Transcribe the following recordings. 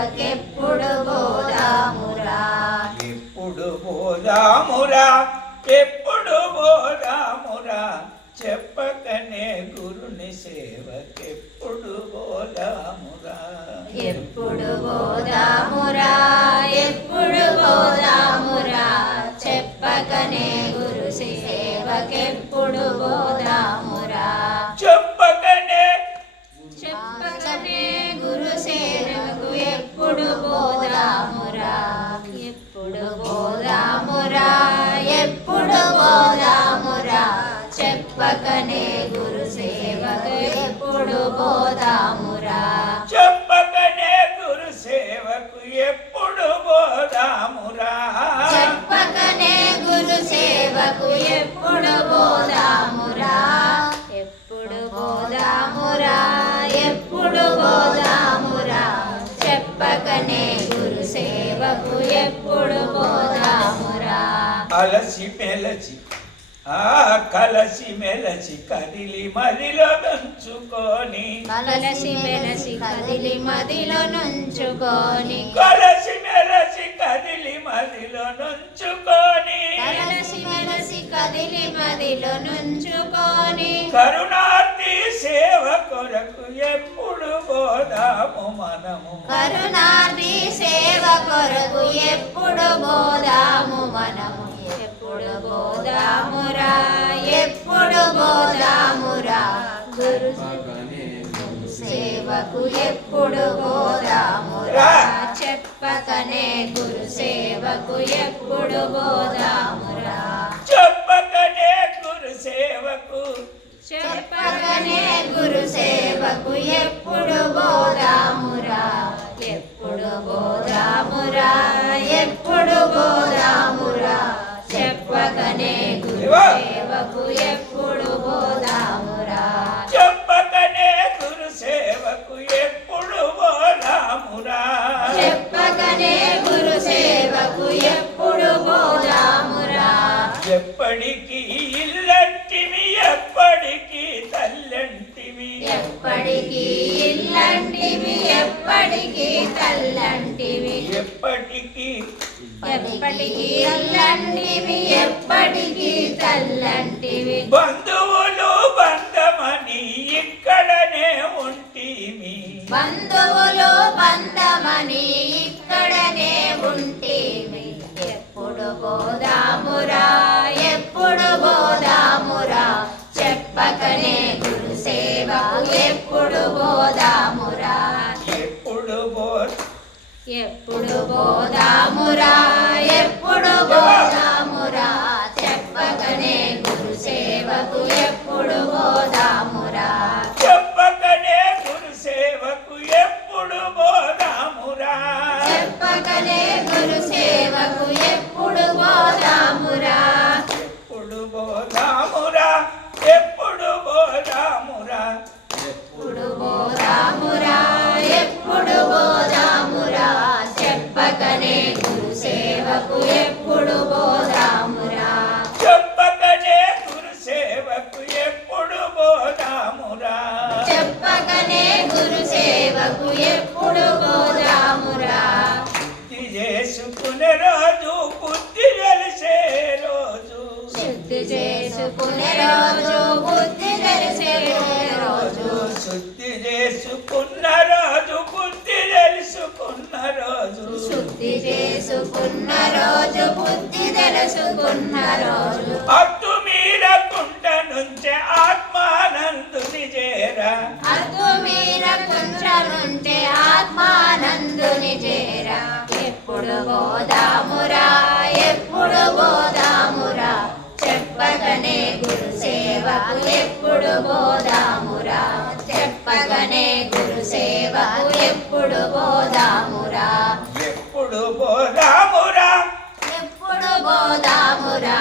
సేవకెప్పుడు బోదామురా ఎప్పుడు బోదామురా ఎప్పుడు బోదామురా చెప్పకనే గురుని సేవకెప్పుడు బోదామురా ఎప్పుడు బోదామురా ఎప్పుడు బోదామురా చెప్పకనే గురు సేవకెప్పుడు బోదామురా చెప్పకనే చెప్పకనే గురు సేవకు ఎప్పుడు బోదామురా ఎప్పుడు బోదామురా ఎప్పుడు బోదామురా చెప్పకనే గురు సేవకు ఎప్పుడు బోదామురా చెప్పకనే గురు సేవకు ఎప్పుడు బోదామురా చెప్పకనే గురు సేవకు ఎప్పుడు బోదామురా ఎప్పుడు బోదామురా ఎప్పుడు బోదామురా చెప్పకనే గురు సేవకు ఎప్పుడు బోదామురా అలసి మెలచి కలసి మెలచి కదిలి మదిలో నుంచుకొని కలసి మెలసి కదిలి మదిలో నుంచుకొని కలసి మెలసి కదిలి మదిలో నుంచుకొని కలసి మెలసి కదిలి మదిలో నుంచుకొని కరుణార్థి సేవ కొరకు ఎప్పుడు బోదాము మనము కరుణార్థి సేవ కొరకు ఎప్పుడు బోదాము మనము ఎప్పుడు బోదామురా ఎప్పుడు బోదామురా గురు సేవకు ఎప్పుడు బోదామురా చెప్పకనే గురు సేవకు ఎప్పుడు బోదామురా చెప్పకనే గురు సేవకు చెప్పకనే గురు సేవకు ఎప్పుడు బోదామురా ఎప్పుడు బోదామురా ఎప్పుడు బోదామురా చెప్పకనే గురు సేవకు ఎప్పుడు బోదామురా చెప్పకనే గురు సేవకు ఎప్పుడు బోదామురా చెప్పకనే గురు సేవకు ఎప్పుడు బోదామురా ఎప్పటికీ ఇల్లంటివి ఎప్పటికీ తల్లంటివి ఎప్పటికీ ఇల్లంటివి ఎప్పటికీ తల్లంటివి ఎప్పటికీ ఎప్పటికీ ఇల్లంటివి ఎప్పటికీ తల్లంటివి బంధువులు బంధమని ఇక్కడనే ఉంటిమి బంధువులు బంధమని ఇక్కడనే ఉంటేమి ఎప్పుడు బోదామురా ఎప్పుడు బోదామురా చెప్పకనే గురు సేవకు ఎప్పుడు బోదామురా ఎప్పుడు ఎప్పుడు బోదామురా ఎప్పుడు బోదామురా చెప్పకనే గురు సేవకు ఎప్పుడు బోదామురా చెప్పకనే గురు సేవకు ఎప్పుడు బోదామురా చెప్పకనే గురు సేవకు ఎప్పుడు బోదామురా ఎప్పుడు బోదామురా ఎప్పుడు బోదామురా ఎప్పుడు బోదామురా ఎప్పుడు బోదామురా చెప్పకనే గురు సేవకు ఎప్పుడు బోదామురా చెప్పకనే గురు సేవకు ఎప్పుడు బోదామురా చెప్పకనే గురు సేవకు ఎప్పుడు బోదామురా బుద్ధి చేసుకునే రోజు బుద్ధి తెలిసే రోజు శుద్ధి చేసుకునే రోజు బుద్ధి తెలిసే రోజు శుద్ధి చేసుకున్న రోజు బుద్ధి తెలుసుకున్న రోజు శుద్ధి చేసుకున్న రోజు బుద్ధి తెలుసుకున్న రోజు అట్టు మీరకుంట నుంచే ఆత్మానందుని చేరా అదు మీర కొంచెముంటే ఆత్మానందుని చేరా ఎప్పుడు బోదామురా ఎప్పుడు బోదామురా చెప్పకనే గురు సేవకు ఎప్పుడు బోదామురా చెప్పకనే గురు సేవకు ఎప్పుడు బోదామురా ఎప్పుడు బోదామురా ఎప్పుడు బోదామురా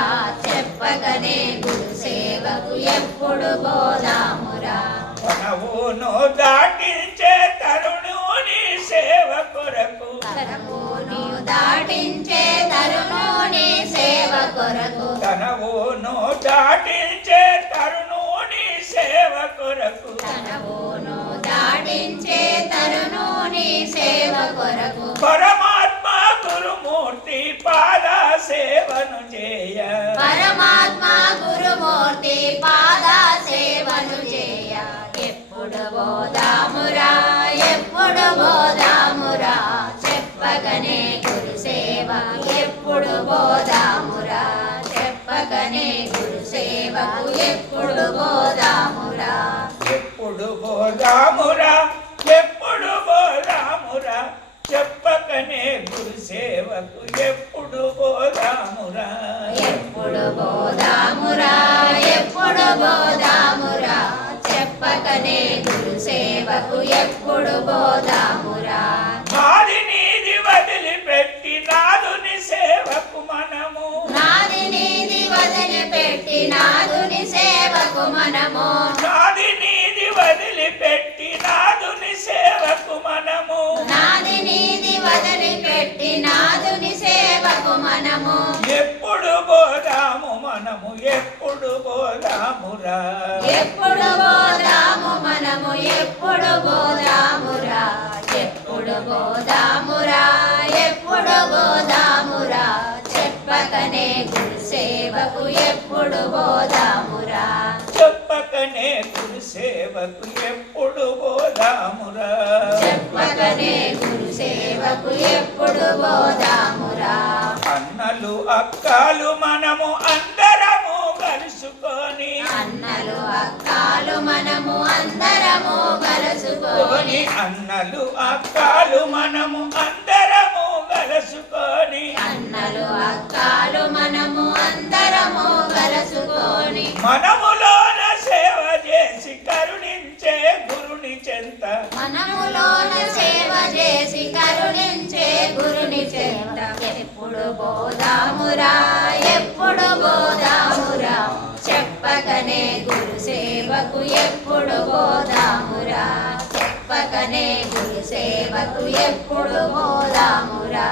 చెప్పకనే గురు సేవకు ఎప్పుడు బోదామురా తనవును దాటించే తరుణుని సేవ కొరకు తనవును దాటించే తరుణుని సేవ కొరకు తనవును దాటించే తరుణుని సేవ కొరకు తనవును దాటించే తరుణుని సేవ కొరకు పరమాత్మ గురుమూర్తి పాద సేవను చేయ పరమాత్మ గురుమూర్తి పాద సేవను చేయ ఎప్పుడు బోధామురా ఎప్పుడు బోధామురా చెప్పగనే గురు సేవ ఎప్పుడు బోధామురా చెప్పగనే గురు సేవకు ఎప్పుడు బోధామురా ఎప్పుడు బోధామురా ఎప్పుడు బోధామురా చెప్పకనే గురు సేవకు ఎప్పుడు బోధామురా ఎప్పుడు బోధామురా ఎప్పుడు బోధామురా చెప్పకనే గురు సేవకు ఎప్పుడు బోధామురా నాది నీది వదిలిపెట్టి నాదుని సేవకు మనము నాది నీది వదిలిపెట్టి నాదుని సేవకు మనము నాది నీది వదిలిపెట్టి నాదుని సేవకు మనము నాది నీది వదిలిపెట్టి నాదుని సేవకు మనము ఎప్పుడు బోధాము మనము ఎప్పుడు బోధామురా ఎప్పుడు బోధాము మనము ఎప్పుడు బోధామురా ఎప్పుడు బోధామురా ఎప్పుడు బోధామురా చెప్పకనే గురు సేవకు ఎప్పుడు బోధామురా చెప్పకనే గురు సేవకు ఎప్పుడు బోధామురా చెప్పకనే గురు సేవకు ఎప్పుడు బోధామురా అన్నలు అక్కలు మనము అందరము కలుసుకొని అన్నలు అక్కాలు మనము అందరము కలుసుకొని అన్నలు అక్కలు మనము అందరము కలుసుకొని అన్నలు అక్కాలు మనము అందరము కలుసుకొని మనములోన సేవ చేసి కరుణించే గురుని చెంత మనములోన సేవ చేసి కరుణించే గురుని చెంత ఎప్పుడు బోధామురా ఎప్పుడు బోధామురా చెప్పకనే గురు సేవకు ఎప్పుడు బోధామురా చెప్పకనే గురు సేవకు ఎప్పుడు బోధామురా